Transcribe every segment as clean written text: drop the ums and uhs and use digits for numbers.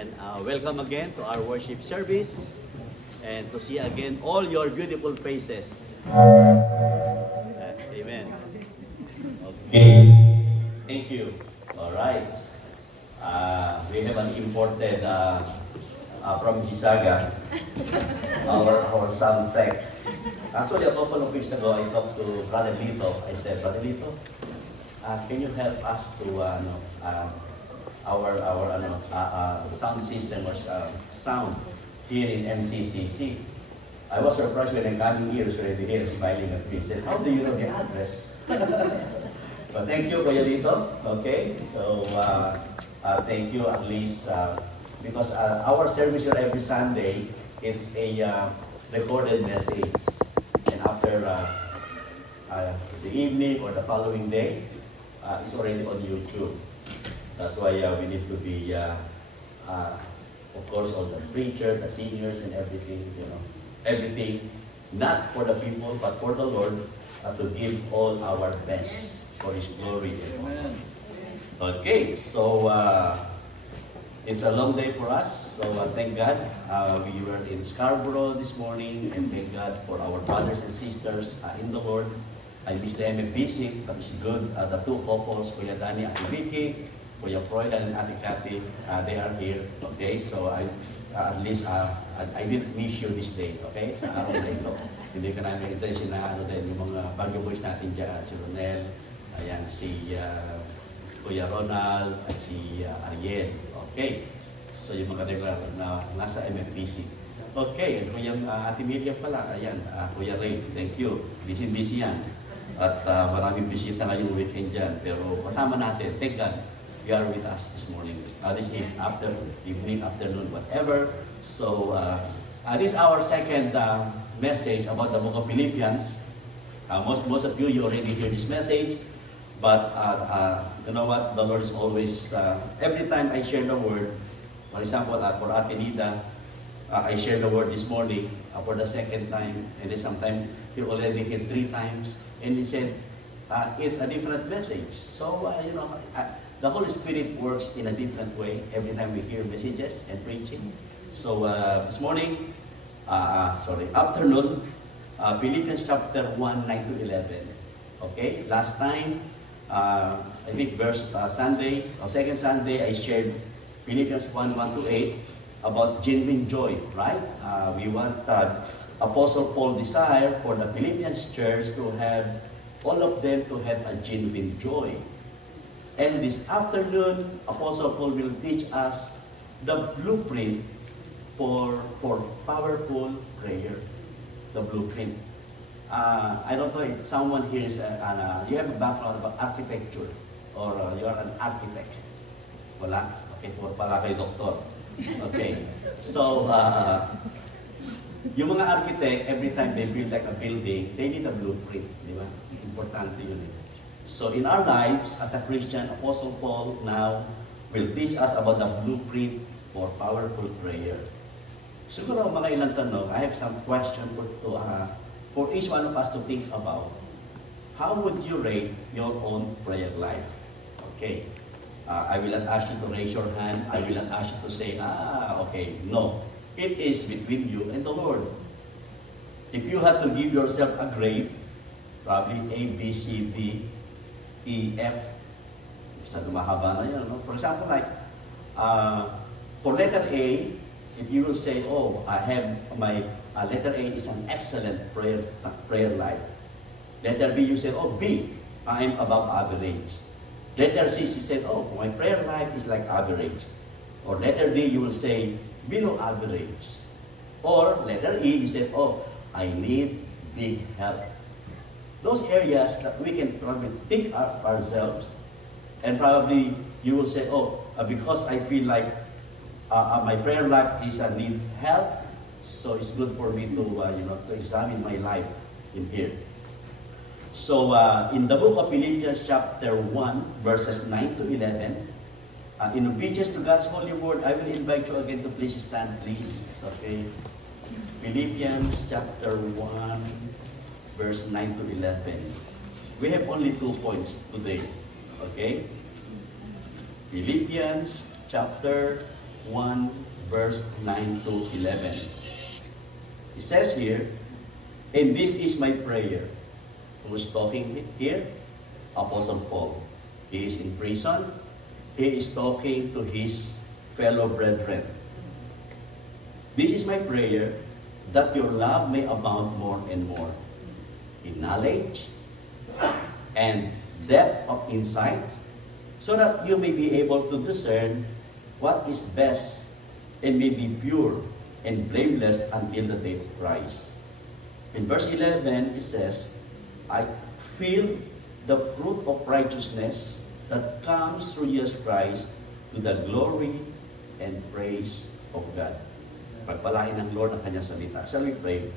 And welcome again to our worship service and to see again all your beautiful faces. Amen. Okay. Thank you. All right. We have an imported from Gisaga, our soundtrack. Actually, a couple of weeks ago, I talked to Brother Lito. I said, Brother Lito, can you help us to our sound system or sound here in MCCC? I was surprised when I came here, so already here smiling at me. He said, how do you know the address? But thank you, Kuya Lito. Okay, so thank you at least because our service here every Sunday, it's a recorded message. And after the evening or the following day, it's already on YouTube. That's why we need to be, of course, all the preachers, the seniors, and everything, everything, not for the people, but for the Lord, to give all our best for His glory. Amen. Okay, so it's a long day for us, so thank God we were in Scarborough this morning, and thank God for our brothers and sisters in the Lord. I miss the MFBC, but it's good. The two couples, Kuya Danny and Vicky, Kuya Freud and Ate Cathy, they are here. Okay, so at least I didn't miss you this day. Okay, sa araw na ito. Hindi ka namin intention na din yung mga bagyo boys natin dyan, si Ronel, ayan, si Kuya Ronald, at si Ariel. Okay, so yung mga regular na nasa MFBC. Okay, and Kuya Ate Miriam pala, ayan, Kuya Ray, thank you. Busy yan. At maraming bisita ngayong weekend dyan. Pero kasama natin, thank God, you are with us this morning. This evening, afternoon, whatever. So, this is our second message about the book of Philippians. Most of you already hear this message. But you know what? The Lord is always, every time I share the word, for example, for Ate Nita, I shared the word this morning for the second time, and then sometime you already heard 3 times, and he said, it's a different message. So, the Holy Spirit works in a different way every time we hear messages and preaching. So, this morning, afternoon, Philippians chapter 1, 9 to 11. Okay, last time, I think Sunday, or second Sunday, I shared Philippians 1, 1 to 8 about genuine joy, right? We want Apostle Paul desire for the Philippians church to have, all of them to have a genuine joy. And this afternoon, Apostle Paul will teach us the blueprint for powerful prayer. The blueprint. I don't know if someone here is, you have a background about architecture, or you are an architect. Wala? Okay, pala kayo doktor. Okay. So, yung mga architect, every time they build like a building, they need a blueprint. Di ba? Importante yun. So, in our lives, as a Christian, Apostle Paul now will teach us about the blueprint for powerful prayer. Siguro mga ilang tanong, I have some question for each one of us to think about. How would you rate your own prayer life? Okay. I will not ask you to raise your hand. I will not ask you to say, okay, no. It is between you and the Lord. If you had to give yourself a grade, probably A, B, C, D, E, F, sa mahaba na yan, no? For example, like, for letter A, if you will say, oh, I have my, letter A is an excellent prayer life. Letter B, you say, oh, B, I am above average. Letter C, you said, oh, my prayer life is like average. Or letter D, you will say, below average. Or letter E, you said, oh, I need big help. Those areas that we can probably think of ourselves, and probably you will say, oh, because I feel like my prayer life is a need help, so it's good for me to, to examine my life in here. So, in the book of Philippians chapter 1, verses 9 to 11, in obedience to God's holy word, I will invite you again to please stand, please. Okay. Philippians chapter 1, verse 9 to 11. We have only 2 points today. Okay. Philippians chapter 1 verse 9 to 11. It says here, and this is my prayer. Who's talking here? Apostle Paul. He is in prison. He is talking to his fellow brethren. This is my prayer, that your love may abound more and more in knowledge and depth of insight, so that you may be able to discern what is best and may be pure and blameless until the day of Christ. In verse 11, it says, I feel the fruit of righteousness that comes through Jesus Christ to the glory and praise of God. Pagpalain ng Lord ang kanyang salita. Shall we pray?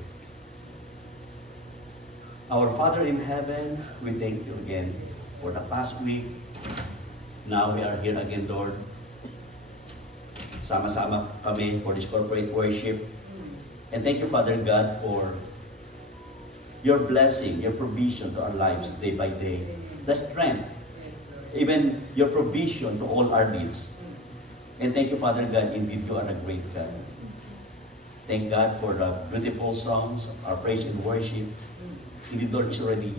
Our Father in heaven, we thank you again for the past week. Now we are here again, Lord. Sama-sama kami for this corporate worship. And thank you, Father God, for your blessing, your provision to our lives day by day. The strength, even your provision to all our needs. And thank you, Father God, indeed you are a great God. Thank God for the beautiful songs, our praise and worship. Indeed, Lord, is already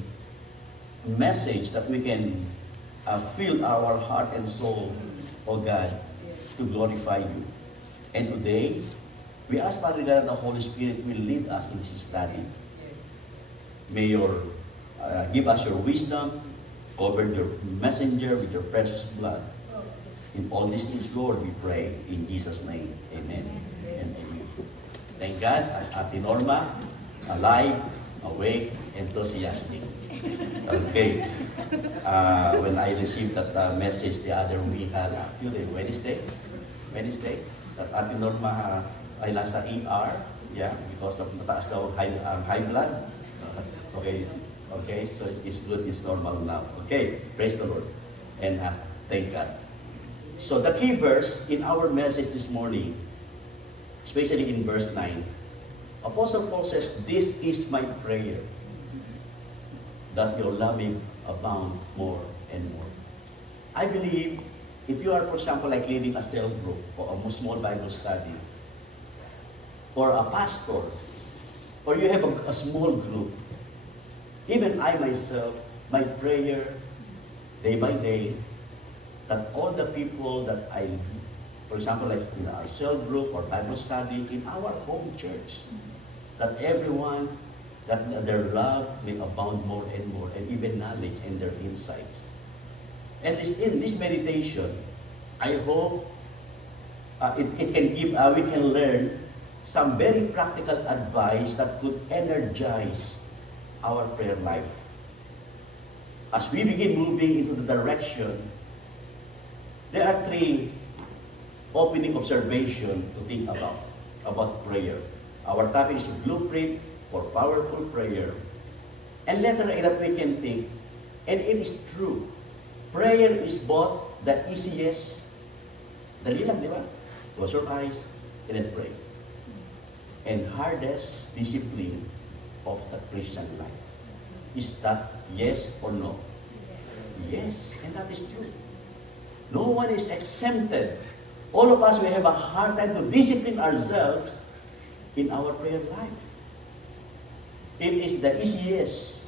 a message that we can fill our heart and soul, oh God, to glorify you. And today, we ask, Father God, the Holy Spirit will lead us in this study. May your give us your wisdom, cover your messenger with your precious blood. In all these things, Lord, we pray in Jesus' name. Amen and amen. Thank God, Ate Norma, alive, awake, enthusiastic. Okay. When I received that message the other week, actually Wednesday, that Ate Norma ay nasa ER, yeah, because of mataas daw high blood. Okay, so it's good, it's normal now. Okay, praise the Lord, and thank God. So the key verse in our message this morning, especially in verse 9, Apostle Paul says, this is my prayer, that your love may abound more and more. I believe, if you are, for example, like leading a cell group or a small Bible study, or a pastor, or you have a small group, even I myself, my prayer, day by day, that all the people that I, for example, like in our cell group or Bible study, in our home church, that everyone, that their love may abound more and more, and even knowledge and their insights. And in this meditation, I hope it can give, we can learn some very practical advice that could energize our prayer life. As we begin moving into the direction, there are three opening observations to think about prayer. Our topic is blueprint for powerful prayer. And letter A that we can think, and it is true, prayer is both the easiest, dali lang, di ba? Close your eyes and then pray. And hardest discipline of the Christian life. Is that yes or no? Yes, and that is true. No one is exempted. All of us, we have a hard time to discipline ourselves in our prayer life. It is the easiest.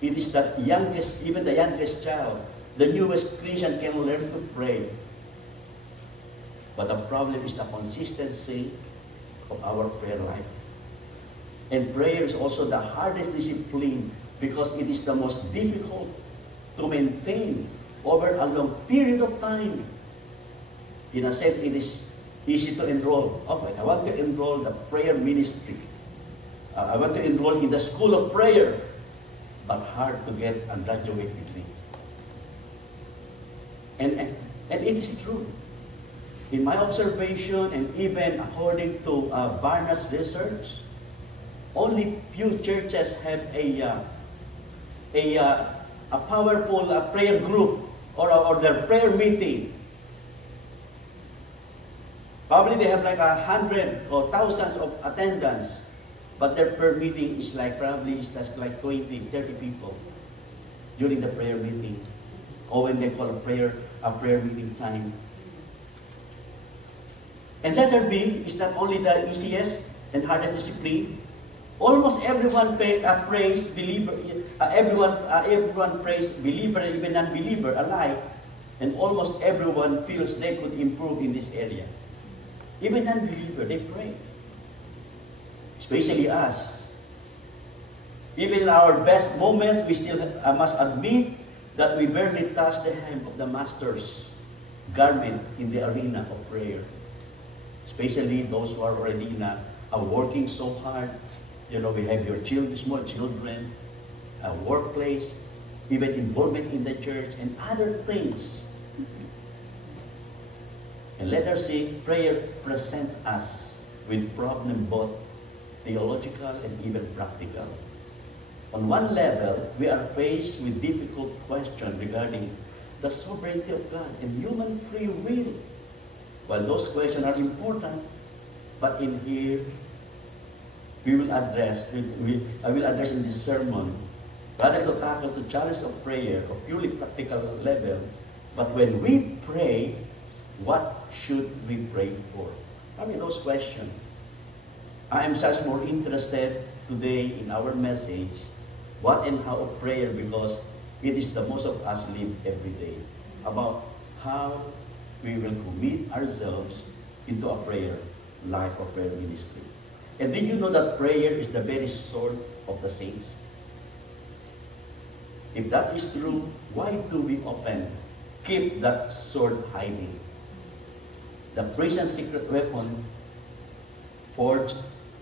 It is the youngest, even the youngest child, the newest Christian can learn to pray. But the problem is the consistency of our prayer life. And prayer is also the hardest discipline because it is the most difficult to maintain over a long period of time. In a sense, it is easy to enroll. Okay, I want to enroll the prayer ministry. I want to enroll in the school of prayer, but hard to get a graduate degree. And it is true. In my observation, and even according to Barna's research, only few churches have a powerful prayer group or their prayer meeting. Probably they have like 100 or thousands of attendance, but their prayer meeting is like probably is like 20, 30 people during the prayer meeting, or when they call a prayer meeting time. And letter B is not only the easiest and hardest discipline. Almost everyone prays believer, everyone prays believer and even non-believer alike, and almost everyone feels they could improve in this area. Even non-believer, they pray. Especially us. Even in our best moments, we still must admit that we barely touch the hem of the Master's garment in the arena of prayer. Especially those who are already are working so hard. You know, we have your children, small children, a workplace, even involvement in the church, and other things. And let us see, prayer presents us with problems both theological and even practical. On one level, we are faced with difficult questions regarding the sovereignty of God and human free will. While those questions are important, but in here, I will address in this sermon, rather to tackle the challenge of prayer, of purely practical level, but when we pray, what should we pray for? I mean, those questions. I am just more interested today in our message, what and how of prayer, because it is the most of us live every day, about how we will commit ourselves into a prayer life or prayer ministry. And did you know that prayer is the very sword of the saints? If that is true, why do we often keep that sword hiding? The prison secret weapon forged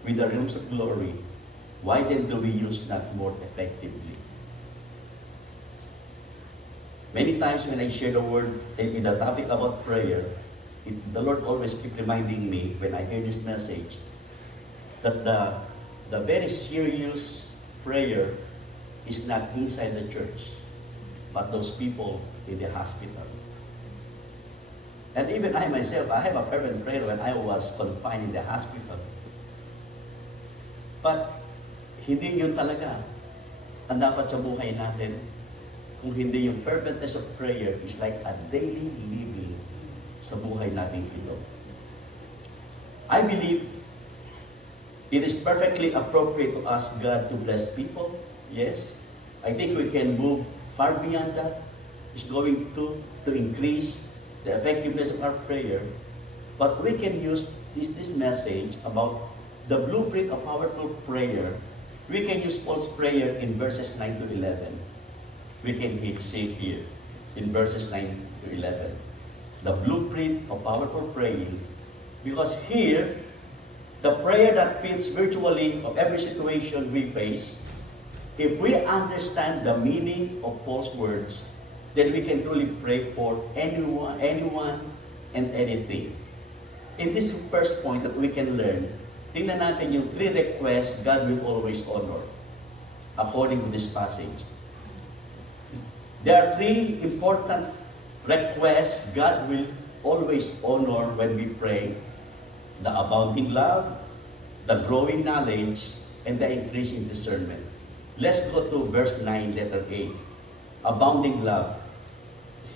with the realms of glory, why then do we use that more effectively? Many times when I share the word in the topic about prayer, the Lord always keeps reminding me when I hear this message that the very serious prayer is not inside the church, but those people in the hospital. And even I myself, I have a fervent prayer when I was confined in the hospital. But hindi yun talaga ang dapat sa buhay natin. Kung hindi yung ferventness of prayer is like a daily living sa buhay natin ito. I believe it is perfectly appropriate to ask God to bless people. Yes. I think we can move far beyond that. It's going to increase the effectiveness of our prayer. But we can use this message about the blueprint of powerful prayer. We can use Paul's prayer in verses 9 to 11. We can see here in verses 9 to 11. The blueprint of powerful praying. Because here, the prayer that fits virtually of every situation we face, if we understand the meaning of Paul's words, then we can truly pray for anyone and anything. In this first point that we can learn, tingnan natin yung 3 requests God will always honor according to this passage. There are 3 important requests God will always honor when we pray: the abounding love, the growing knowledge, and the increasing discernment. Let's go to verse 9, letter A. Abounding love.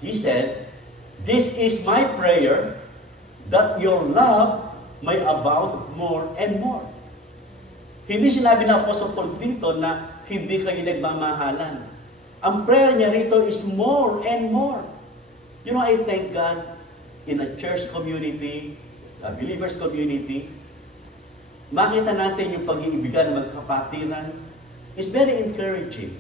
He said, "This is my prayer, that your love may abound more and more." Hindi sinabi ng Apostle Paul dito na hindi kayo nagmamahalan. Ang prayer niya rito is more and more. You know, I thank God in a church community, a believer's community, makita natin yung pag-iibigan ng magkakapatiran is very encouraging.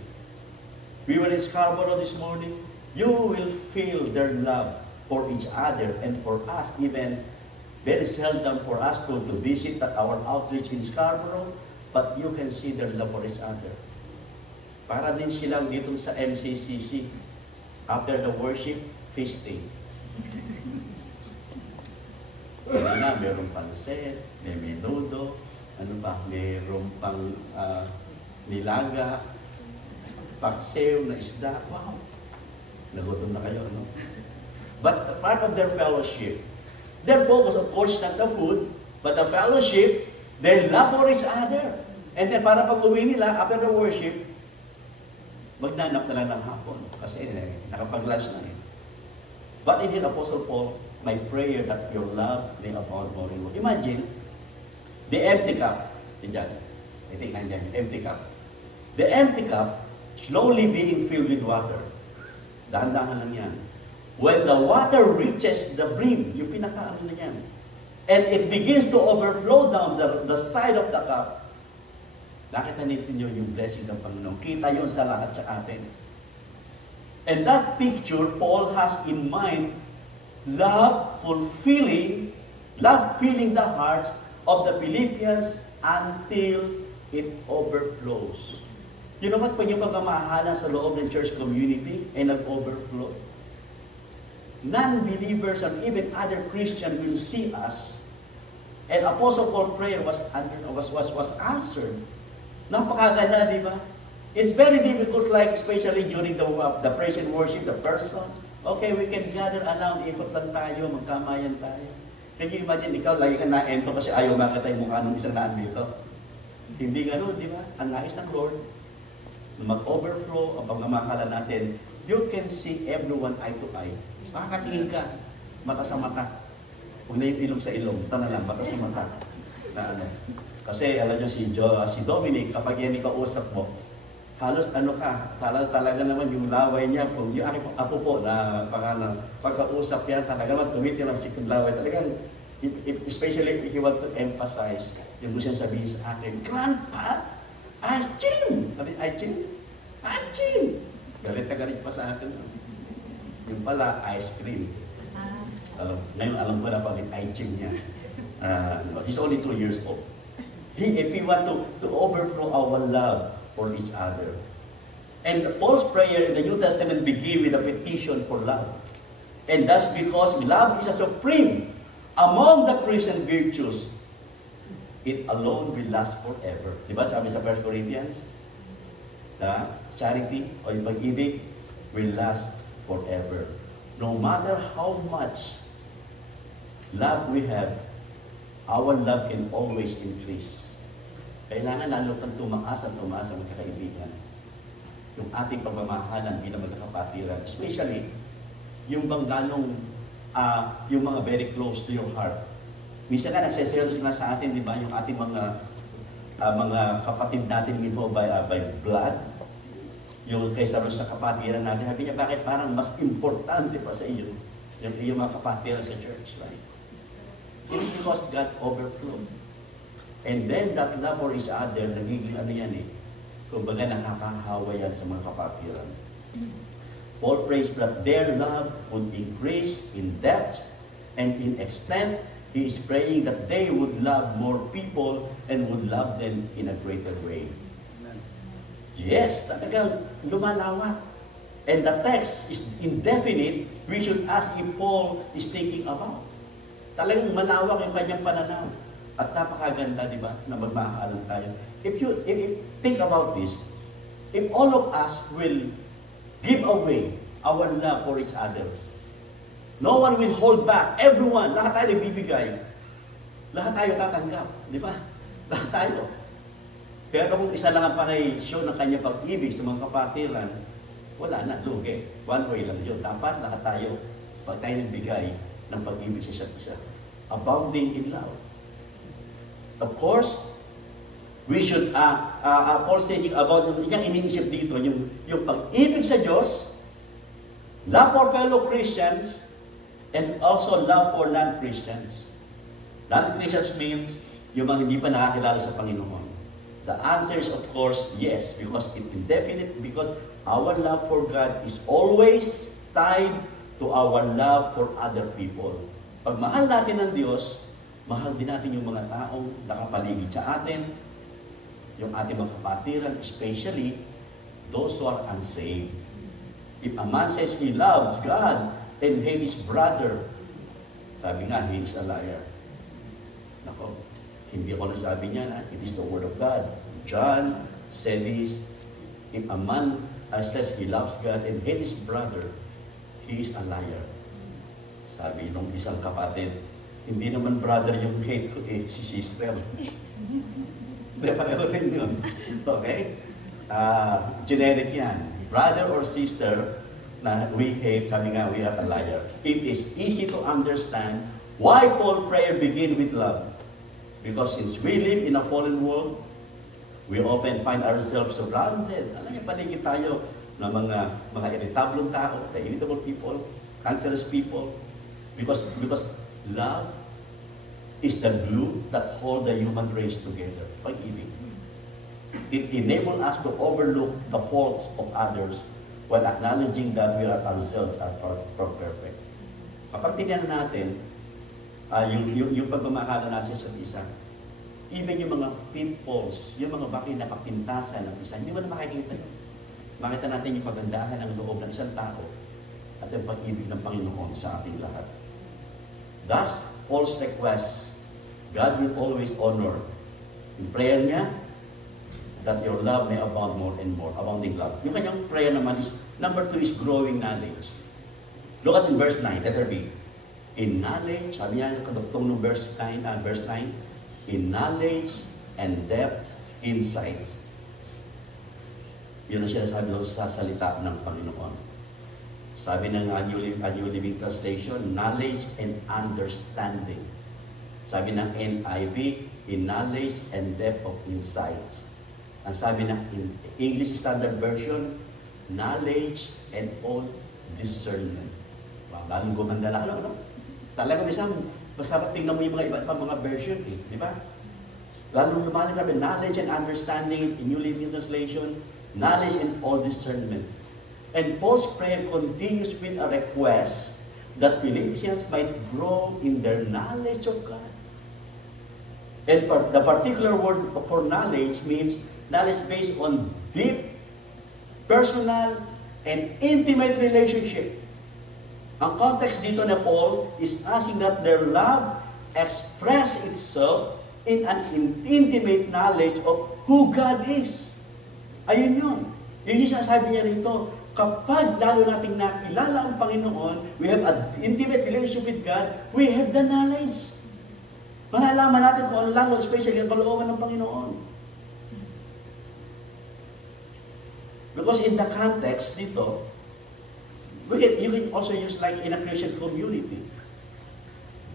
We were in Scarborough this morning. You will feel their love for each other and for us. Even very seldom for us to visit our outreach in Scarborough, but you can see their love for each other. Para din silang dito sa MCCC, after the worship, feasting. Mayroong pansit, may menudo, ano ba, mayroong pang nilaga, paksew na isda. Wow! Nagutom na kayo, no? But part of their fellowship, their focus, of course, is not the food, but the fellowship, their love for each other. And then para pag uwi nila, after the worship, magnanap na lang ng hapon kasi nakapag-lunch na eh. But in Apostle Paul, my prayer that your love may abound more and more. Imagine, the empty cup. Diyan. I think nandiyan, empty cup. The empty cup slowly being filled with water. Dahan-dahan lang yan. When the water reaches the brim, yung pinaka-ano na yan, and it begins to overflow down the side of the cup, nakita ninyo yung blessing ng Panginoon. Kita yun sa lahat sa atin. And that picture, Paul has in mind, love filling the hearts of the Philippians until it overflows. You know what? Pag yung pagmamahalan sa loob ng church community ay nag-overflow, non-believers and even other Christians will see us. And Apostle Paul's prayer was answered. Napakaganda, di ba? It's very difficult, like especially during the praise and worship, the person. Okay, we can gather around, ikot lang tayo, magkamayan tayo. Can you imagine, ikaw, lagi ka na-ento kasi ayaw makita yung mukha ng isang daan dito. Hindi gano'n, di ba? Ang nais ng Lord, mag-overflow ang pagmamahala natin, you can see everyone eye to eye. Makakatingin ka, mata sa mata. Huwag na yung ilong sa ilong, tana lang, mata sa mata. Na, ano. Kasi alam nyo, si Dominic, kapag yan ikausap mo, halos ano ka, talaga naman yung laway niya, yung aking apo po na pagkausap yan, talaga naman tumitirang si laway. Talagang, especially if you want to emphasize, yung gusto niya sabihin sa akin, Grandpa, Achim! Sabi, Achim? Achim! Galit pa sa akin. Yung pala, ice cream. Ngayon alam ko na pag Achim niya. He's only 2 years old. If we want to overflow our love for each other. And Paul's prayer in the New Testament begin with a petition for love. And that's because love is a supreme among the Christian virtues. It alone will last forever. Diba sabi sa 1 Corinthians? The charity o yung pag-ibig will last forever. No matter how much love we have, our love can always increase. Kailangan lalo kang tumaas at tumaas ang magkakaibigan. Yung ating pagmamahalan bilang magkakapatiran, especially yung bang ganong, yung mga very close to your heart. Minsan nga nagseselos na sa atin, di ba, yung ating mga kapatid natin dito by blood, yung kaysa rin sa kapatiran natin. Sabi niya, bakit parang mas importante pa sa iyo yung iyong mga kapatiran sa church, right? It's because God overflowed. And then that love for each other, nagiging ano yan eh, kumbaga nakakahawa yan sa mga kapatiran. Paul prays that their love would increase in depth and in extent. He is praying that they would love more people and would love them in a greater way. Yes, talagang lumalawak. And the text is indefinite. We should ask if Paul is thinking about. Talagang malawak yung kanyang pananaw. At napakaganda, di ba, na magmamahalan tayo. If you think about this, if all of us will give away our love for each other, no one will hold back. Everyone, lahat tayo nagbibigay. Lahat tayo tatanggap. Di ba? Lahat tayo. Pero kung isa lang ang panay show ng kanyang pag-ibig sa mga kapatiran, wala na, lugi. One way lang yun. Dapat lahat tayo, pag tayo nagbigay ng pag-ibig sa isa't isa. Abounding in love. Of course, we should, Paul's thinking about, yung iniisip dito, yung pag-ibig sa Diyos, love for fellow Christians, and also love for non-Christians. Non-Christians means yung mga hindi pa nakakilala sa Panginoon. The answer is of course yes, because it's indefinite, because our love for God is always tied to our love for other people. Pag mahal natin ng Diyos, mahal din natin yung mga taong nakapaligid sa atin, yung ating mga kapatiran, especially those who are unsaved. If a man says he loves God and hate his brother, sabi nga, he is a liar. Nako, hindi ako nasabi niya na, it is the word of God. John said this, if a man says he loves God and hate his brother, he is a liar. Sabi nung isang kapatid, hindi naman brother yung hate ko, si sister. Hindi, pareho rin yun. Okay? Generic yan. Brother or sister, na we hate, sabi nga, we are a liar. It is easy to understand why Paul's prayer begin with love. Because since we live in a fallen world, we often find ourselves surrounded. Alam niyo, paligid tayo ng mga irritablong tao, the irritable people, cancerous people. Because love is the glue that holds the human race together. Pag-ibig. It enables us to overlook the faults of others while acknowledging that we are ourselves are perfect. Kapag tingnan natin, yung pagmamahala natin sa isa, even yung mga pitfalls, yung mga bakit na kapintasan ng isa, hindi mo na makikita yun. Makita natin yung pagandahan ng loob ng isang tao at ang pag-ibig ng Panginoon sa ating lahat. Thus, Paul's request, God will always honor. Yung prayer niya, that your love may abound more and more, abounding love. Yung kanyang prayer naman is, number 2 is growing knowledge. Look at in verse 9, letter B. In knowledge, sabi niya, kaduktong ng verse 9, in knowledge and depth, insight. Yun ang sinasabi doon sa salita ng Panginoon. Sabi ng New Living Translation, knowledge and understanding. Sabi ng NIV, in knowledge and depth of insight. Ang sabi ng English Standard Version, knowledge and all discernment. Lalong gumanda lang, no? Talaga minsan, basta tingnan mo yung mga iba't ibang mga version, di ba? Lalong lumalim sabi, knowledge and understanding in New Living Translation, knowledge and all discernment. And Paul's prayer continues with a request that Philippians might grow in their knowledge of God. And the particular word for knowledge means knowledge based on deep, personal, and intimate relationship. Ang context dito na Paul is asking that their love express itself in an intimate knowledge of who God is. Ayun yun. Yun yung sinasabi niya rito. Kapag lalo nating nakilala ang Panginoon, we have an intimate relationship with God, we have the knowledge. Malalaman natin kung ano lalo, especially ang kalooban ng Panginoon. Because in the context dito, you can also use like in a Christian community.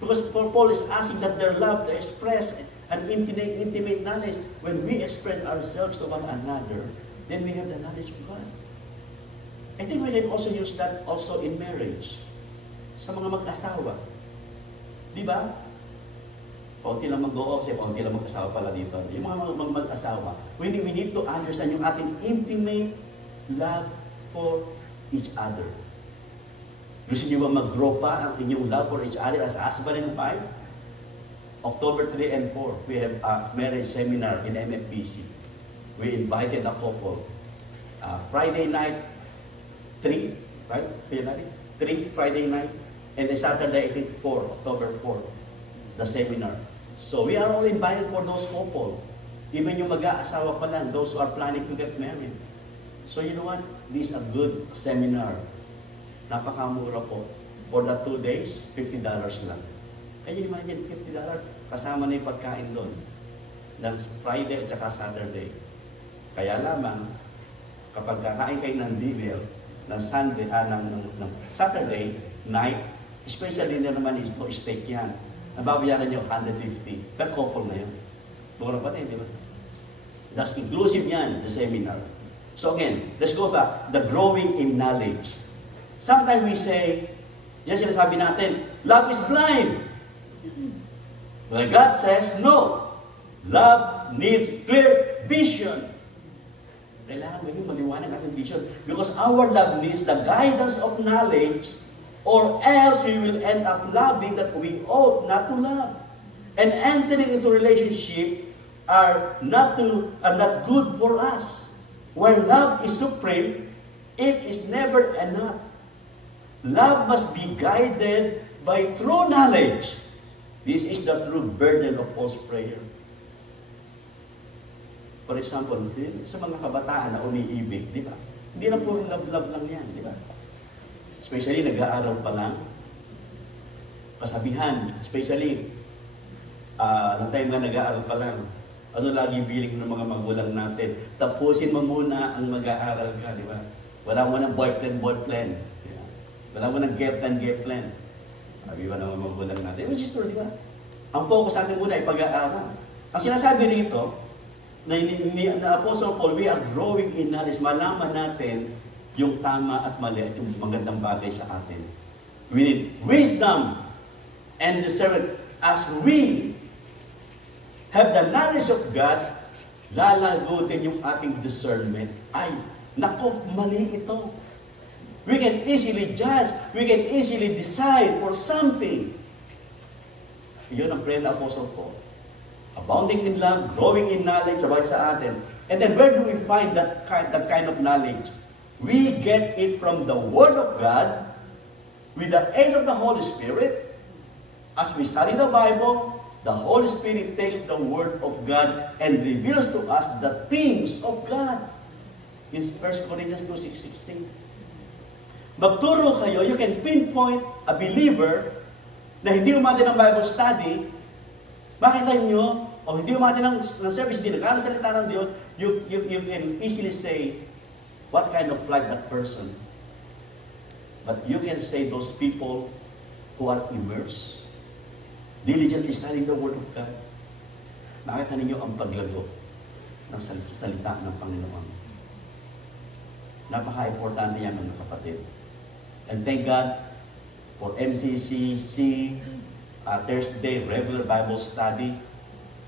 Because Paul is asking that their love to express an intimate knowledge. When we express ourselves to one another, then we have the knowledge of God. I think we can also use that also in marriage. Sa mga mag-asawa. Di ba? Paunti lang mag-go-off, paunti lang mag-asawa pala dito. Yung mga mag-asawa, we need to understand yung ating intimate love for each other. Gusto niyo ba mag-grow pa ang inyong love for each other as husband and wife? October 3 and 4, we have a marriage seminar in MFPC. We invited a couple. Friday night, 3, right? 3 Friday night, and then Saturday, I think 4, October 4, the seminar. So we are all invited for those couple. Even yung mag-aasawa pa lang, those who are planning to get married. So you know what? This is a good seminar. Napakamura po. For the 2 days, $50 lang. Can you imagine, $50? Kasama na yung pagkain doon. Ng Friday at saka Saturday. Kaya lamang, kapag kakain kayo ng dinner, ng Sunday, ng Saturday night, especially na naman is no steak yan. Nababayaran nyo 150. Per couple na yun. Mura pa rin, di ba? That's inclusive yan, the seminar. So again, let's go back. The growing in knowledge. Sometimes we say, yan sinasabi natin, love is blind. Well, God says, no. Love needs clear vision. Kailangan mo yung maliwanag ating vision. Because our love needs the guidance of knowledge, or else we will end up loving that we ought not to love. And entering into relationship are not good for us. Where love is supreme, it is never enough. Love must be guided by true knowledge. This is the true burden of Paul's prayer. For example, sa mga kabataan na umiibig, di ba? Hindi na puro love lang yan, di ba? Especially nag-aaral pa lang. Kasabihan, especially, nung time na nag-aaral pa lang, ano lagi biling ng mga magulang natin? Tapusin mo muna ang mag-aaral ka, di ba? Wala mo ng boyfriend. Wala mo ng girlfriend. Sabi ba naman magulang natin? Which is true, di ba? Ang focus natin muna ay pag-aaral. Ang sinasabi rito, na Apostle Paul, we are growing in knowledge. Malaman natin yung tama at mali at yung magandang bagay sa atin. We need wisdom and discernment. As we have the knowledge of God, lalago din yung ating discernment. Ay, nako, mali ito. We can easily judge. We can easily decide for something. Yun ang prayer ng Apostle Paul. Abounding in love, growing in knowledge about sa atin. And then where do we find that kind of knowledge? We get it from the Word of God with the aid of the Holy Spirit. As we study the Bible, the Holy Spirit takes the Word of God and reveals to us the things of God. In 1 Corinthians 2:16. Magturo kayo, you can pinpoint a believer na hindi umati ng Bible study, makita nyo, o hindi umati ng service, hindi nagkakasalita ng Diyos, you can easily say what kind of life that person. But you can say those people who are immersed, diligently studying the Word of God, makita ninyo ang paglago ng salita ng Panginoon. Napaka-importante yan, mga kapatid. And thank God for MCCC Thursday regular Bible study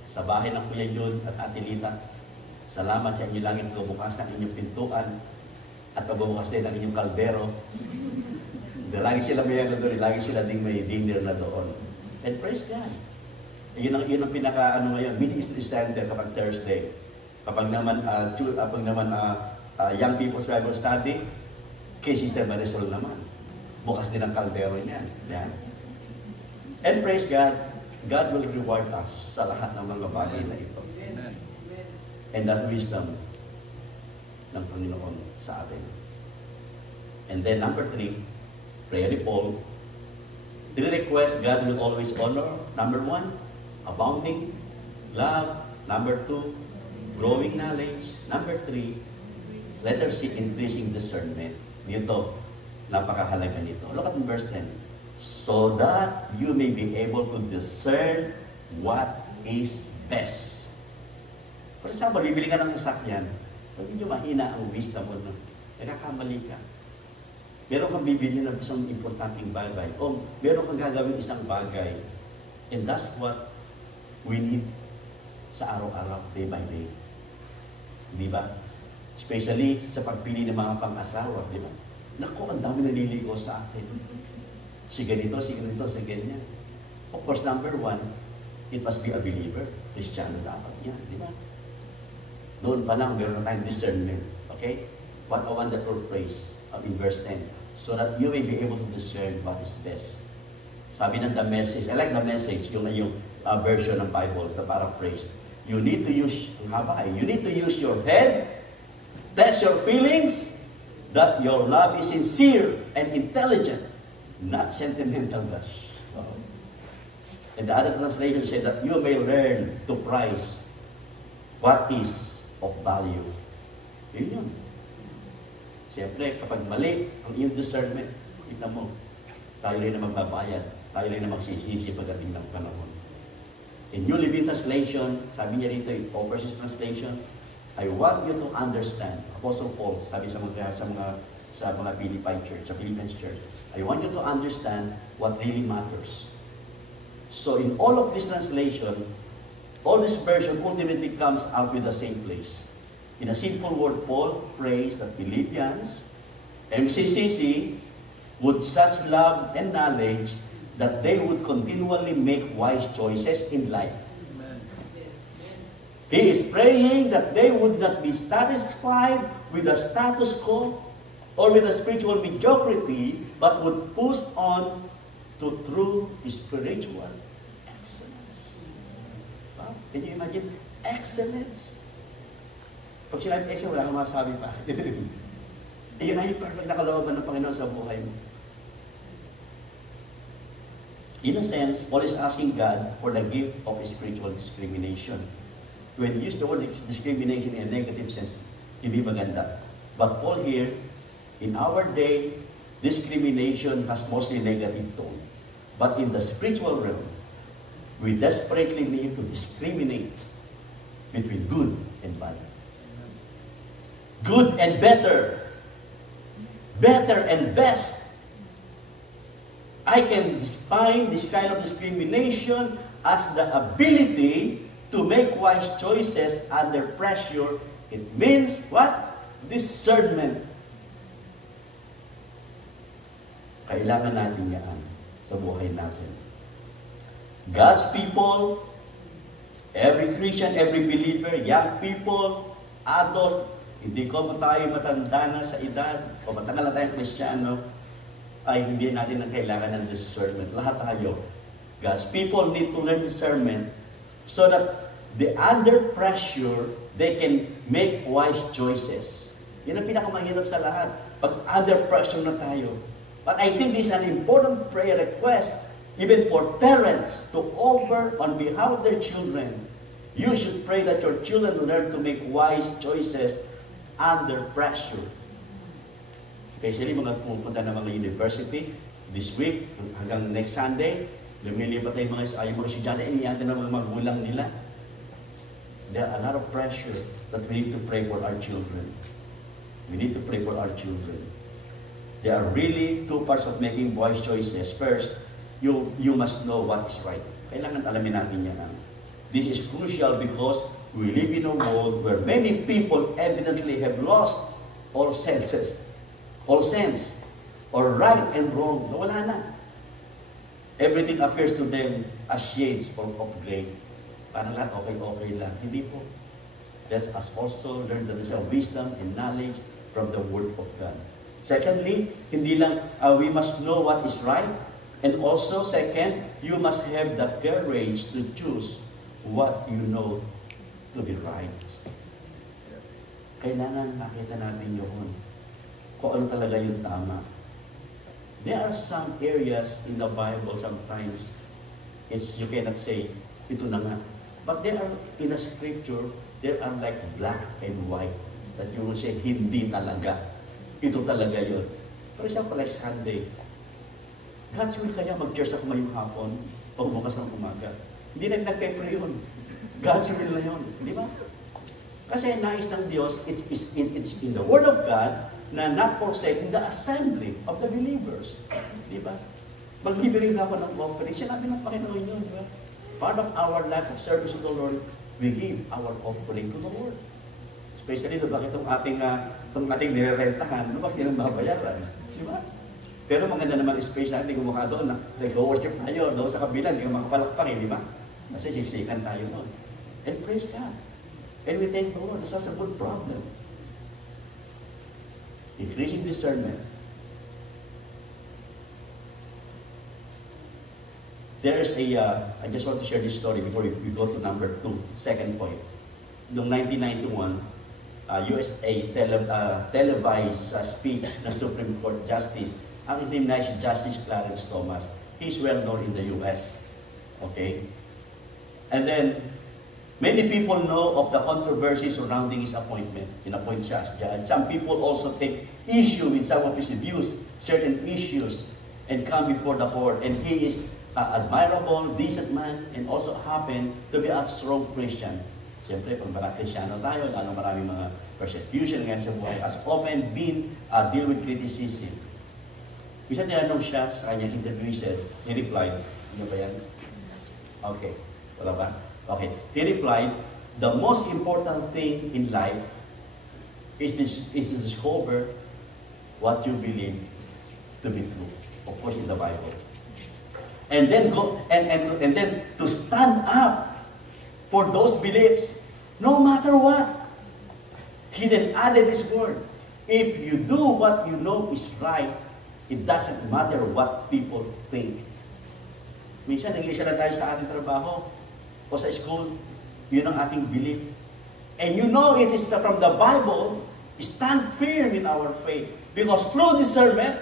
sa bahay ng Kuya Jun at Ate Lita. Salamat sa inyo langit pagbubukas ng inyong pintuan at pagbubukas din ng inyong kaldero. Lagi sila may doon, lagi sila ding may dinner na doon. And praise God. Yun ang pinaka ngayon, Ministry Center kapag Thursday. Kapag naman Young People's Bible Study, kay Sister Marisol naman. Bukas din ang kaldero niyan. Yan. And praise God, God will reward us sa lahat ng mga bagay na ito. And that wisdom ng Panginoon sa atin. And then number 3, prayer ni Paul. 3 requests God will always honor. Number 1, abounding love. Number 2, growing knowledge. Number 3, letter C, increasing discernment. Dito, napakahalaga nito. Look at verse 10. So that you may be able to discern what is best. For example, bibili ka ng sasakyan. Pag medyo mahina ang wisdom mo, nagkakamali ka. Meron kang bibili ng isang importanteng bagay. O meron kang gagawin isang bagay. And that's what we need sa araw-araw, day by day. Di ba? Especially sa pagpili ng mga pang-asawa, di ba? Naku, ang dami naliligo sa akin. Si ganito, si ganito, si ganyan. Of course, number 1, it must be a believer. Kristiyano dapat yan, di ba? Doon pa lang, meron na tayong discernment. Okay? What a wonderful praise in verse 10. So that you may be able to discern what is best. Sabi ng The Message, I like The Message, yung version ng Bible, the paraphrase. You need to use, you need to use your head, test your feelings, that your love is sincere and intelligent, not sentimental gush. And the other translation said that you may learn to price what is of value. Yun yun. Siyempre, kapag mali ang iyong discernment, kita mo, tayo rin na magbabayad, tayo rin na magsisisi pagdating ng panahon. In New Living Translation, sabi niya rito, in Overseas Translation, I want you to understand, Apostle Paul, sabi sa mga Philippine Church, sa Philippines Church, I want you to understand what really matters. So in all of this translation, all this version ultimately comes out with the same place. In a simple word, Paul prays that Philippians, MCCC, would such love and knowledge that they would continually make wise choices in life. He is praying that they would not be satisfied with the status quo or with the spiritual mediocrity, but would push on to true spiritual excellence. Wow. Can you imagine? Excellence. Pag sinabi excellence, wala kang masabi pa. Iyon ay perfect na kalooban ng Panginoon sa buhay mo. In a sense, Paul is asking God for the gift of spiritual discrimination. When you use the word discrimination in a negative sense, hindi maganda. But Paul here, in our day, discrimination has mostly negative tone. But in the spiritual realm, we desperately need to discriminate between good and bad. Good and better. Better and best. I can define this kind of discrimination as the ability to make wise choices under pressure. It means what? Discernment. Kailangan natin yan sa buhay natin. God's people, every Christian, every believer, young people, adult, hindi ko tayo matanda na sa edad, o matagal na tayong Kristiyano, ay hindi natin ang kailangan ng discernment. Lahat tayo. God's people need to learn discernment so that under pressure, they can make wise choices. Yan ang pinakamahirap sa lahat. Pag under pressure na tayo. But I think this is an important prayer request, even for parents, to offer on behalf of their children. You should pray that your children learn to make wise choices under pressure. Especially mga pumunta ng mga university, this week, hanggang next Sunday, lumilipat na yung mga estudyante, iniyata ng mga magulang nila. There are a lot of pressure that we need to pray for our children. We need to pray for our children. There are really two parts of making wise choices. First, you must know what is right. Kailangan alamin natin yan. This is crucial because we live in a world where many people evidently have lost all senses, all sense, or right and wrong. Wala na. Everything appears to them as shades of gray. Parang lahat okay lang. Hindi po. Let us also learn the wisdom and knowledge from the Word of God. Secondly, hindi lang we must know what is right, and also second, you must have the courage to choose what you know to be right. Kailangan makita natin yun. Kung ano talaga yung tama. There are some areas in the Bible sometimes you cannot say, ito na nga. But there are, in the scripture, there are like black and white that you will say, hindi talaga. Ito talaga yun. For example, like Sunday. God's will kaya mag-church ako ngayong hapon o bukas ng umaga. Hindi na nag-pray yun. God's will na yun. Di ba? Kasi nais ng Diyos, it's in the Word of God na not forsaking the assembly of the believers. Di ba? Magbibigay ako ng offering. Sinabi ng Panginoon yun. Di ba? Part of our life of service to the Lord, we give our offering to the Lord. Especially bakit itong ating nirerentahan, bakit yun ang babayaran? Di ba? Pero maganda naman space natin, hindi kumukha doon na nag-worship tayo doon sa kabila, hindi ka makapalakpak, di ba? Kasi sisikan tayo doon. And praise God. And we thank the Lord. This is a good problem. Increasing discernment. There is I just want to share this story before we go to number 2, second point. Noong 1991, USA televised speech ng Supreme Court Justice. Ang name na si Justice Clarence Thomas. He's well known in the US. Okay? And then, many people know of the controversy surrounding his appointment. In-appoint siya as judge. Some people also take issue with some of his views, certain issues, and come before the court. And he is an admirable, decent man, and also happen to be a strong Christian. Siyempre, pag mga Kristiyano tayo, lalo maraming mga persecution ngayon sa buhay, has often been deal with criticism. Bisa tinanong siya sa kanyang interview, he replied, ano ba yan? Okay, wala ba? Okay, he replied, the most important thing in life is to discover what you believe to be true. Of course, in the Bible. And then go and then to stand up for those beliefs, no matter what. He then added this word: if you do what you know is right, it doesn't matter what people think. Minsan, nag-iisa na tayo sa ating trabaho o sa school, yun ang ating belief. And you know it is from the Bible, stand firm in our faith. Because through discernment,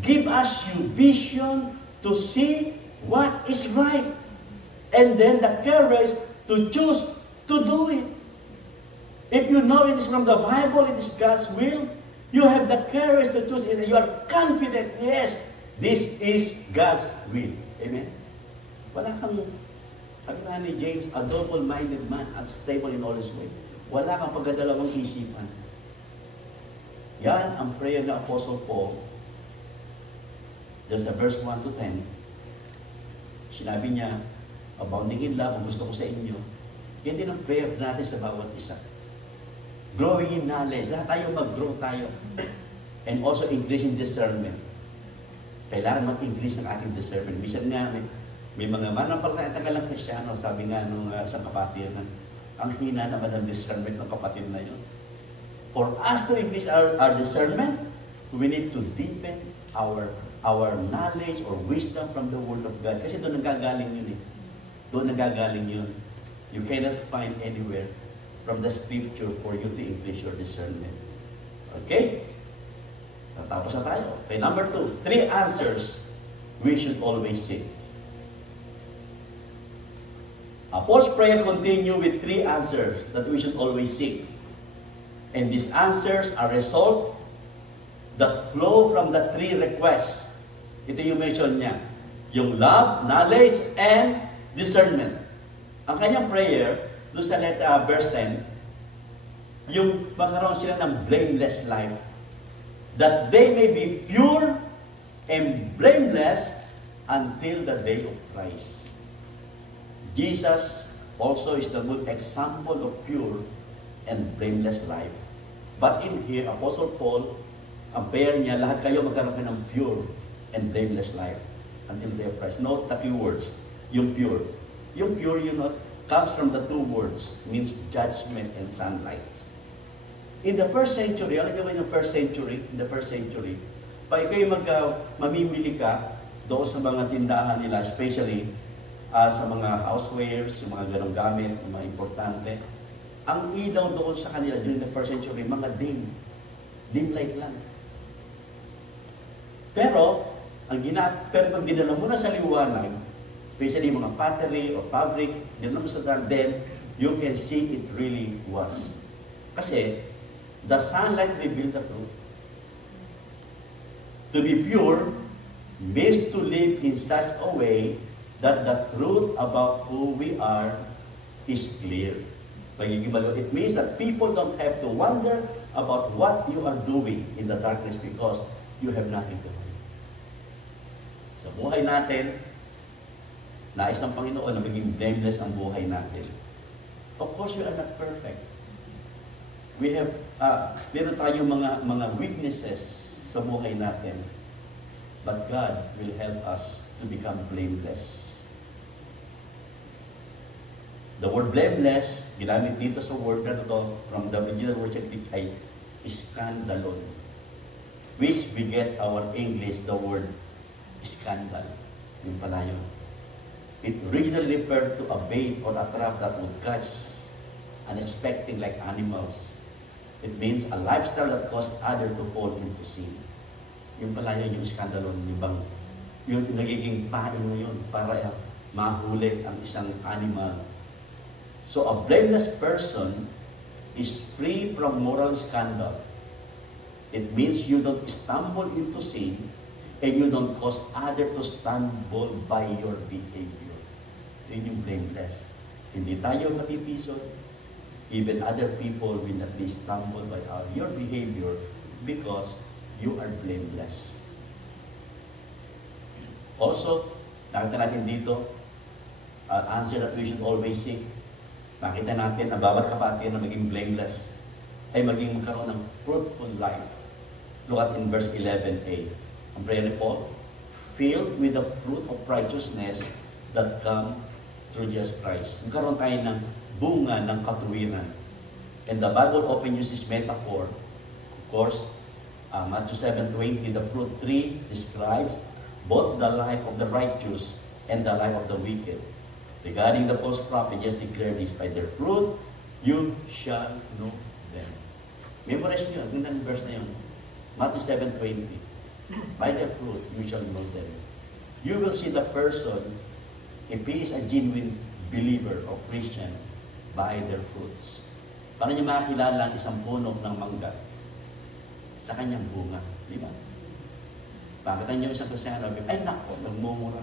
give us you vision to see what is right. And then the courage to choose to do it. If you know it is from the Bible, it is God's will, You have the courage to choose and you are confident, yes, this is God's will. Amen? Wala kang, sabi nga ni James, a double-minded man, unstable in all his way. Wala kang pagdadalawang isipan. Yan ang prayer ng Apostle Paul. Just sa verse 1 to 10, sinabi niya, abounding in love, ang gusto ko sa inyo. Yan din ang prayer natin sa bawat isa. Growing in knowledge. Lahat tayo mag-grow tayo. And also increasing discernment. Kailangan mag-increase ng ating discernment. Minsan nga, may mga manampalatayang Kristiyano, sabi nga nung isang kapatid na, ang hina naman ng discernment ng kapatid na yun. For us to increase our discernment, we need to deepen our knowledge or wisdom from the Word of God. Kasi doon nagagaling yun eh. Doon nagagaling yun. You cannot find anywhere from the Scripture for you to increase your discernment. Okay? Natapos na tayo. Okay, number 2. 3 answers we should always seek. Paul's prayer continue with 3 answers that we should always seek. And these answers are result that flow from the 3 requests. Ito yung mention niya. Yung love, knowledge, and discernment. Ang kanyang prayer, doon sa verse 10, yung magkaroon sila ng blameless life. That they may be pure and blameless until the day of Christ. Jesus also is the good example of pure and blameless life. But in here, Apostle Paul, ang prayer niya, lahat kayo magkaroon ng pure and blameless life until the day of Christ. Note the few words, yung pure. Yung pure, you know, comes from the 2 words, means judgment and sunlight. In the first century, alam niyo ba yung first century? In the first century, pag kayo mamimili ka doon sa mga tindahan nila, especially sa mga housewares, yung mga ganong gamit, yung mga importante, ang ilaw doon sa kanila during the first century, mga dim light lang. Pero pag dinala mo na sa liwanag, especially mga pottery or fabric, dinala mo sa then you can see it really was. Kasi, the sunlight revealed the truth. To be pure means to live in such a way that the truth about who we are is clear. It means that people don't have to wonder about what you are doing in the darkness because you have nothing to hide. Sa buhay natin, nais ng Panginoon na maging blameless ang buhay natin. Of course, we are not perfect. We have, meron tayong mga weaknesses sa buhay natin. But God will help us to become blameless. The word blameless, ginamit dito sa word na ito, from the original word sa Greek ay skandalon. Which we get our English, the word scandal. Yung pala yun. It originally referred to a bait or a trap that would catch unexpected like animals. It means a lifestyle that caused others to fall into sin. Yung pala yun, yung skandalon, yung nagiging pain mo yun para mahuli ang isang animal. So a blameless person is free from moral scandal. It means you don't stumble into sin and you don't cause others to stumble by your behavior. Yun yung blameless. Hindi tayo matitisod. Even other people will not be stumbled by your behavior because you are blameless. Also, nakita natin dito, answer that we should always seek. Nakita natin na bawat kapatid na maging blameless ay maging magkaroon ng fruitful life. Look at in verse 11a. Ang prayer ni Paul, filled with the fruit of righteousness that come through Jesus Christ. Magkaroon tayo ng bunga ng katuwiran. And the Bible often uses metaphor. Of course, Matthew 7:20, the fruit tree describes both the life of the righteous and the life of the wicked. Regarding the false prophet, just declare this, by their fruit, you shall know them. Memorize nyo, tingnan yung verse na yun. Matthew 7:20. By their fruit, you shall know them. You will see the person, if he is a genuine believer or Christian, by their fruits. Paano nyo makakilala ang isang puno ng mangga? sa kanyang bunga. Di ba? Bakit ang isang Kristiyano, ay nako, nagmumura.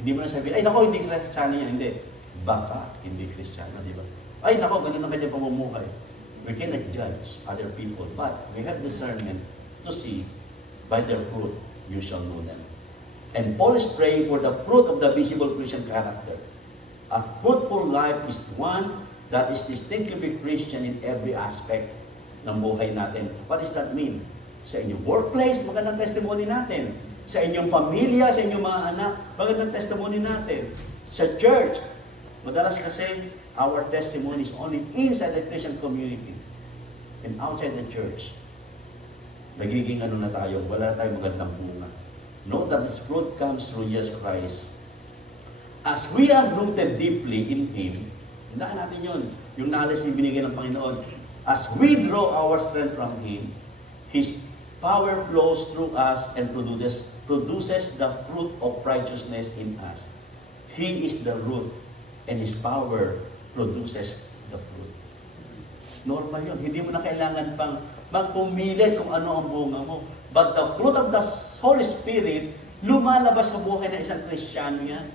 Hindi mo na sabi, ay nako, hindi Kristiyano yan. Hindi. Baka hindi Kristiyano, di ba? Ay nako, ganun ang kanyang pamumuhay. We cannot judge other people, but we have discernment to see by their fruit you shall know them. And Paul is praying for the fruit of the visible Christian character. A fruitful life is one that is distinctively Christian in every aspect ng buhay natin. What does that mean? Sa inyong workplace, magandang testimony natin. Sa inyong pamilya, sa inyong mga anak, magandang testimony natin. Sa church, madalas kasi our testimony is only inside the Christian community and outside the church. Nagiging ano na tayo, wala tayong magandang bunga. Know that this fruit comes through Jesus Christ. As we are rooted deeply in Him, tandaan natin yun, yung knowledge na binigay ng Panginoon. As we draw our strength from Him, His power flows through us and produces the fruit of righteousness in us. He is the root, and His power produces the fruit. Normal yun. Hindi mo na kailangan pang magpumilit kung ano ang bunga mo. But the fruit of the Holy Spirit, lumalabas sa buhay ng isang Kristiyano yan.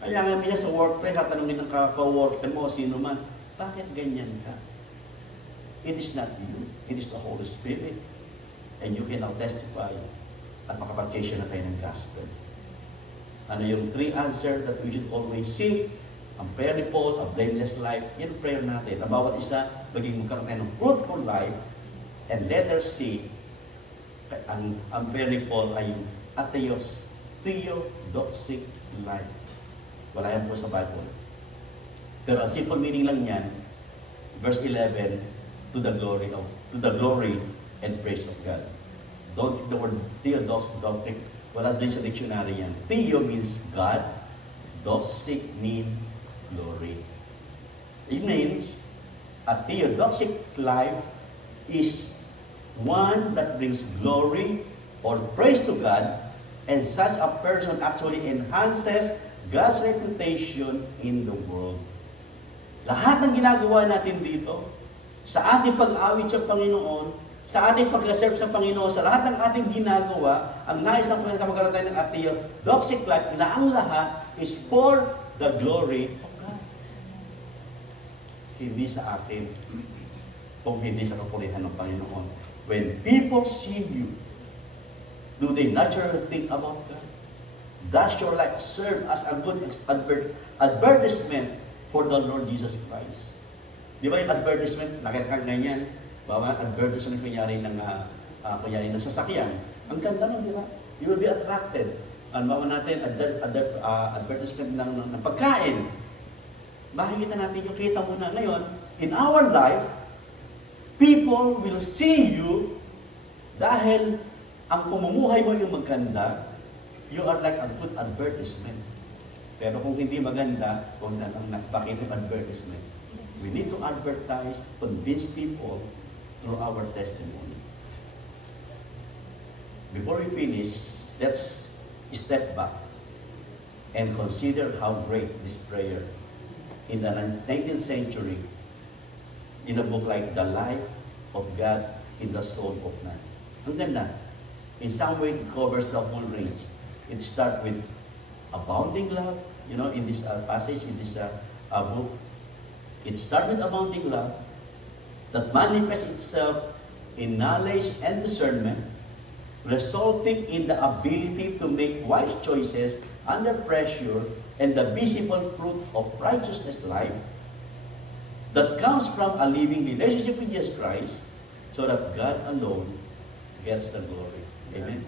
Kaya nga niya sa workplace, tatanungin ng ka-worker mo, sino man, bakit ganyan ka? It is not you. It is the Holy Spirit. And you can now testify at makapag-share na tayo ng gospel. Ano yung 3 answer that we should always seek? Ang prayer ni Paul, a blameless life, yan ang prayer natin. Ang bawat isa, maging magkaroon tayo ng fruitful life. And letter C, ang prayer ni Paul ay yung atheos, theodoxic life. Wala yan po sa Bible. Pero ang simple meaning lang yan, verse 11, to the glory and praise of God. Don't the word theodox, doctrine, wala din sa dictionary yan. Theo means God, doxic means glory. It means a theodoxic life is one that brings glory or praise to God, and such a person actually enhances God's reputation in the world. Lahat ng ginagawa natin dito, sa ating pag-awit sa Panginoon, sa ating pag-reserve sa Panginoon, sa lahat ng ating ginagawa, ang nais ng Panginoon magkaroon tayo ng theodoxic life na ang lahat is for the glory of God. Hindi sa atin, kung hindi sa kapulihan ng Panginoon. When people see you, do they naturally think about God? Does your life serve as a good advertisement for the Lord Jesus Christ? Di ba yung advertisement, nakita kang ganyan, bawa advertisement kunyari ng sasakyan. Ang ganda nun, di ba? You will be attracted. Ang bawa natin, advertisement ng pagkain. Makikita natin yung kita mo na ngayon, in our life, people will see you dahil ang pamumuhay mo yung maganda, you are like a good advertisement. Pero kung hindi maganda, kung bakit yung advertisement? We need to advertise, convince people through our testimony. Before we finish, let's step back and consider how great this prayer in the 19th century in a book like The Life of God in the Soul of Man. Ang ganda. In some way, it covers the whole range. It starts with abounding love, in this passage, in this book. It starts with abounding love that manifests itself in knowledge and discernment, resulting in the ability to make wise choices under pressure and the visible fruit of righteousness life that comes from a living relationship with Jesus Christ, so that God alone gets the glory. Amen?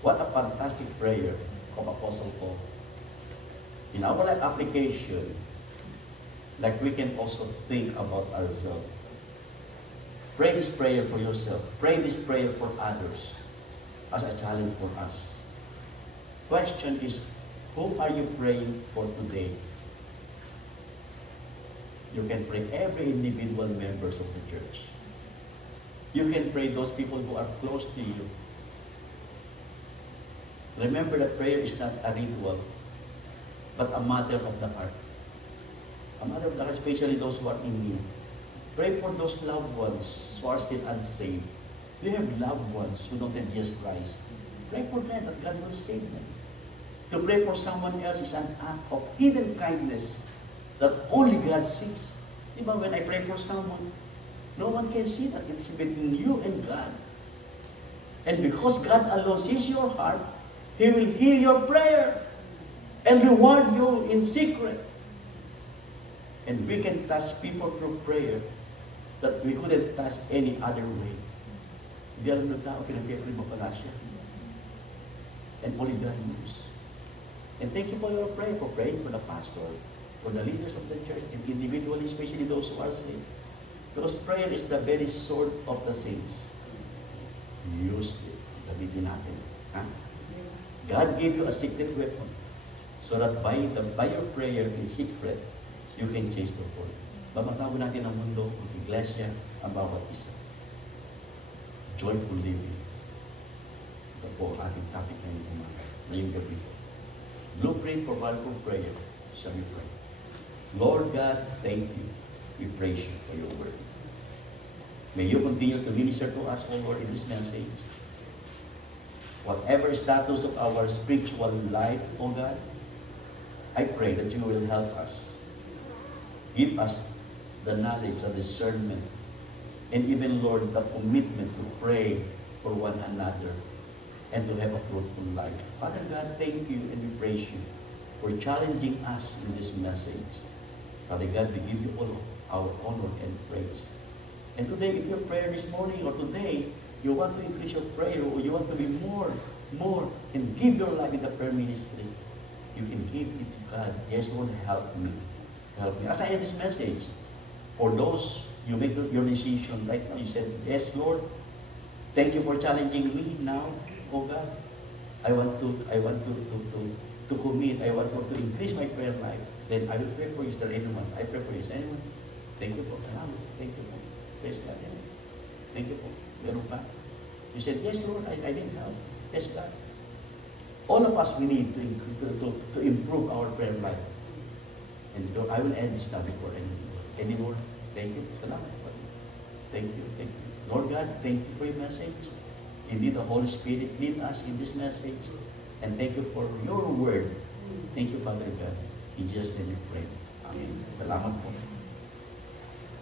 What a fantastic prayer of Apostle Paul. In our life application, like we can also think about ourselves. Pray this prayer for yourself. Pray this prayer for others as a challenge for us. Question is, whom are you praying for today? You can pray every individual members of the church. You can pray those people who are close to you. Remember that prayer is not a ritual, but a matter of the heart. A matter of the heart, especially those who are in need. Pray for those loved ones who are still unsaved. You have loved ones who don't have Jesus Christ. Pray for them that God will save them. To pray for someone else is an act of hidden kindness that only God sees. Diba, when I pray for someone, no one can see that. It's between you and God. And because God alone sees your heart, He will hear your prayer and reward you in secret. And we can touch people through prayer that we couldn't touch any other way. Hindi alam ng tao, pinag-pray mo pala siya. And only God knows. And thank you for your prayer, for praying for the pastor, for the leaders of the church, and individually, especially those who are saved. Because prayer is the very sword of the saints. Use it. Gamitin natin. Ha? God gave you a secret weapon so that by your prayer in secret, you can change the world. Bamatawin natin ang mundo, ang iglesia, ang bawat isa. Joyful living. Ito po ang ating topic ngayong umaga, ngayong gabi. Blueprint for powerful prayer. Shall we pray? Lord God, thank you. We praise you for your word. May you continue to minister to us, O Lord, in this message. Whatever status of our spiritual life, O God, I pray that you will help us. Give us the knowledge, the discernment, and even, Lord, the commitment to pray for one another and to have a fruitful life. Father God, thank you and we praise you for challenging us in this message. Father God, we give you all our honor and praise. And today, if your prayer this morning or today, you want to increase your prayer or you want to be more, and give your life in the prayer ministry, you can give it to God. Yes, Lord, help me. Help me. As I end this message, for those you make your decision right now, you said, yes, Lord, thank you for challenging me now, oh God. I want to commit, I want to increase my prayer life. Then I will pray for you. Is there anyone? I pray for you. Is there anyone? Thank you po. Salamat. Thank you po. Praise God. Thank you po. Meron pa? You said, yes, Lord, I need help. Yes, God. All of us, we need to improve our prayer life. And Lord, I will end this now before any more. Thank you. Salamat po. Thank you. Thank you. Lord God, thank you for your message. Indeed, the Holy Spirit lead us in this message. And thank you for your word. Thank you, Father God. In Jesus' name we pray. Amen. Salamat po.